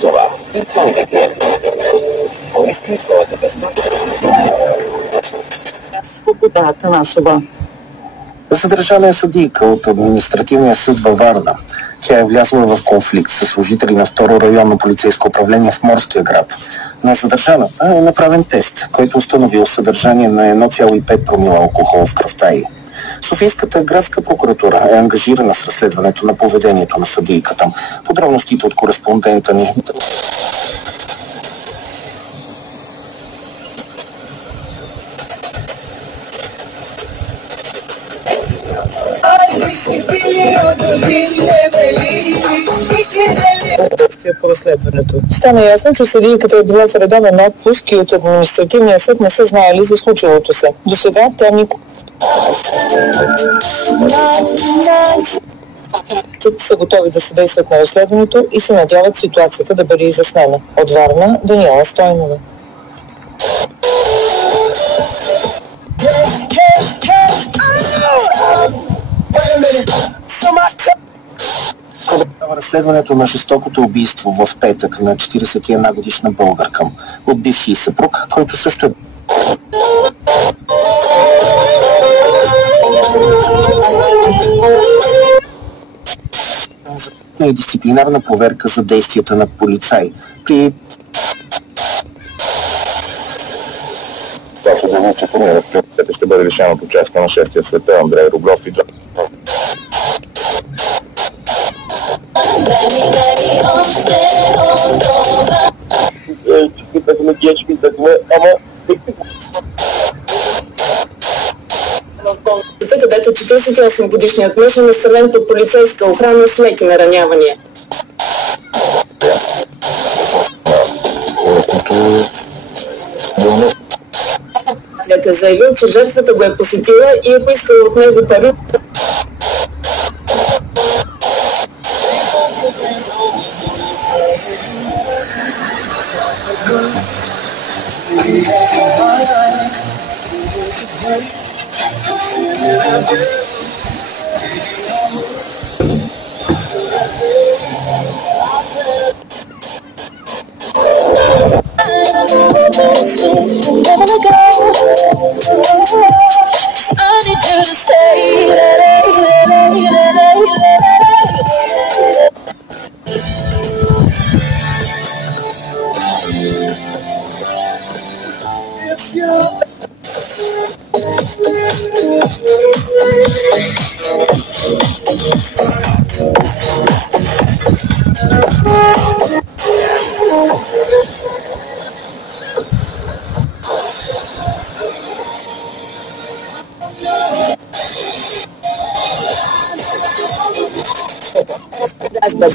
Това и твоите клиенти. Поиски своята безплатна. Свобода Атанасова. Задържана е съдийка от административния съд във Варна. Тя е влязла в конфликт с служители на второ районно полицейско управление в Морския град. На задържаната е направен тест, който установил съдържание на 1,5 промила алкохол в кръвта й. Софийската градска прокуратура е ангажирана с разследването на поведението на съдийката. Подробностите от кореспондента ни. По разследването. Стана ясно, че съдийката е била в редовен отпуск и от административния съд не са знаели за случилото се. До сега тя никога са готови да съдействат на разследването и се надяват ситуацията да бъде изяснена. От Варна, Даниела Стойнова. Продължава разследването на жестокото убийство в петък на 41 годишна българка от бивши съпруг, който също е и дисциплинарна проверка за действията на полицай. При Това се обяви, че турнирът ще бъде решен от участие на шестия света Андрей Рублев и където 48-годишният мъж е настанен под полицейска охрана с леки наранявания. Е заявил, че жертвата го е посетила и е поискала от него пари.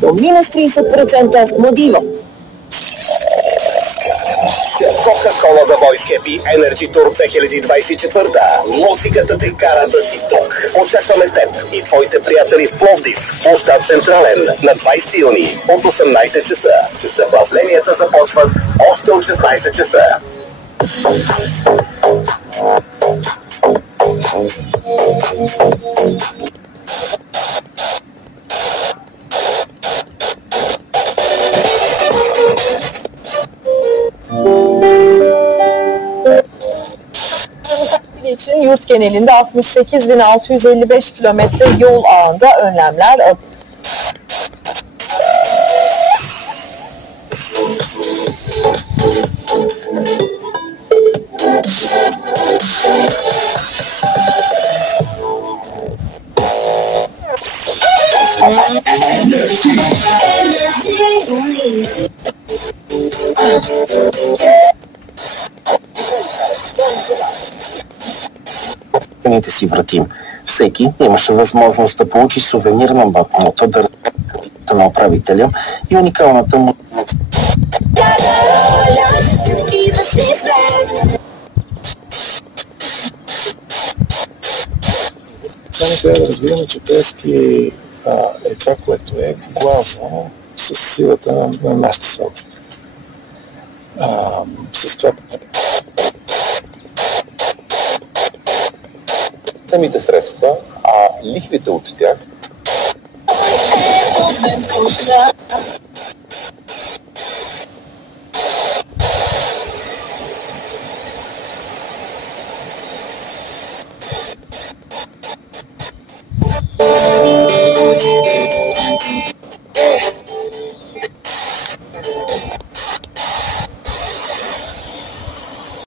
До минус 30% Модиво. Coca-Cola The Voice Happy Energy Tour 2024. Музиката те кара да си тук. Очакваме теб и твоите приятели в Пловдив, площад Централен, на 20 юни от 18 часа. Забавленията започват още от 16 часа. için yurt genelinde 68.655 kilometre yol ağında önlemler alındı. Си вратим. Всеки имаше възможност да получи сувенирна банкнота, да на управителя и уникалната му. Само трябва да разбираме, че Пески е това, което е главно с силата на нашата слабост. С това самите средства, а лихвите от тях